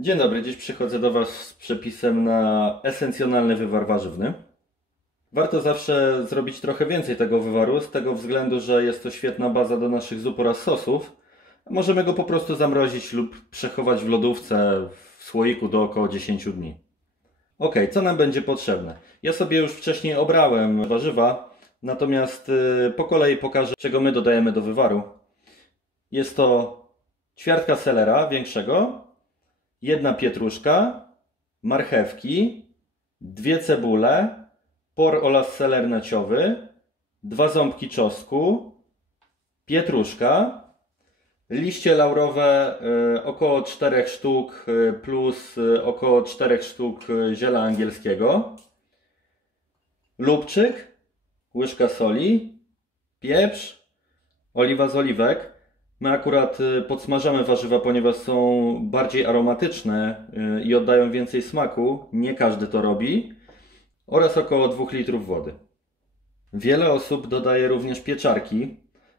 Dzień dobry, dziś przychodzę do Was z przepisem na esencjonalny wywar warzywny. Warto zawsze zrobić trochę więcej tego wywaru, z tego względu, że jest to świetna baza do naszych zup oraz sosów. Możemy go po prostu zamrozić lub przechować w lodówce w słoiku do około 10 dni. Ok, co nam będzie potrzebne? Ja sobie już wcześniej obrałem warzywa, natomiast po kolei pokażę, czego my dodajemy do wywaru. Jest to ćwiartka selera większego, jedna pietruszka, marchewki, 2 cebule, por oraz seler naciowy, 2 ząbki czosnku, pietruszka, liście laurowe około 4 sztuk plus około 4 sztuk ziela angielskiego, lubczyk, łyżka soli, pieprz, oliwa z oliwek. My akurat podsmażamy warzywa, ponieważ są bardziej aromatyczne i oddają więcej smaku. Nie każdy to robi. Oraz około 2 litrów wody. Wiele osób dodaje również pieczarki.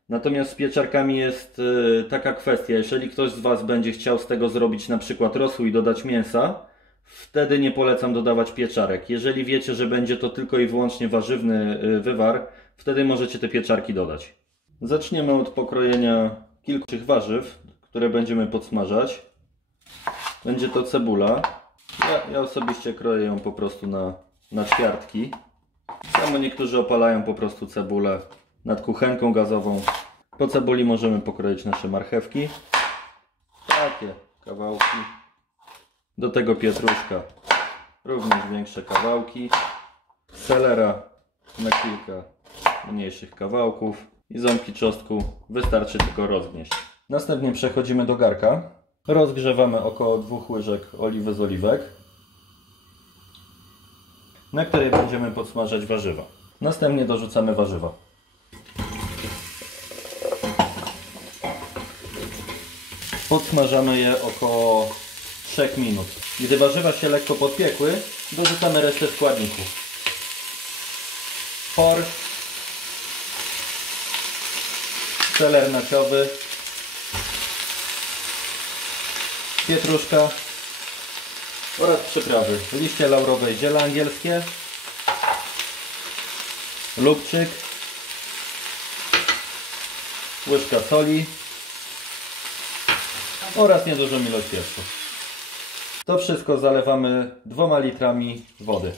Natomiast z pieczarkami jest taka kwestia. Jeżeli ktoś z Was będzie chciał z tego zrobić na przykład rosół i dodać mięsa, wtedy nie polecam dodawać pieczarek. Jeżeli wiecie, że będzie to tylko i wyłącznie warzywny wywar, wtedy możecie te pieczarki dodać. Zaczniemy od pokrojenia kilku warzyw, które będziemy podsmażać. Będzie to cebula. Ja osobiście kroję ją po prostu na ćwiartki. Samo niektórzy opalają po prostu cebulę nad kuchenką gazową. Po cebuli możemy pokroić nasze marchewki. Takie kawałki. Do tego pietruszka. Również większe kawałki. Selera na kilka mniejszych kawałków. I ząbki czosnku wystarczy tylko rozgnieść. Następnie przechodzimy do garka. Rozgrzewamy około 2 łyżek oliwy z oliwek, na której będziemy podsmażać warzywa. Następnie dorzucamy warzywa. Podsmażamy je około 3 minut. Gdy warzywa się lekko podpiekły, dorzucamy resztę składników. Por, seler naciowy, pietruszka oraz przyprawy. Liście laurowe i ziele angielskie, lubczyk, łyżka soli oraz niedużą ilość pieprzu. To wszystko zalewamy 2 litrami wody.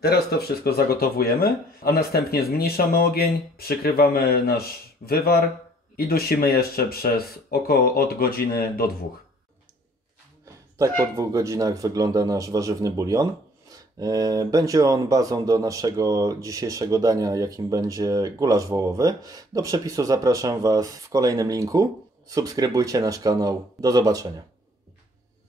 Teraz to wszystko zagotowujemy, a następnie zmniejszamy ogień, przykrywamy nasz wywar i dusimy jeszcze przez około od godziny do 2. Tak po 2 godzinach wygląda nasz warzywny bulion. Będzie on bazą do naszego dzisiejszego dania, jakim będzie gulasz wołowy. Do przepisu zapraszam Was w kolejnym linku. Subskrybujcie nasz kanał. Do zobaczenia.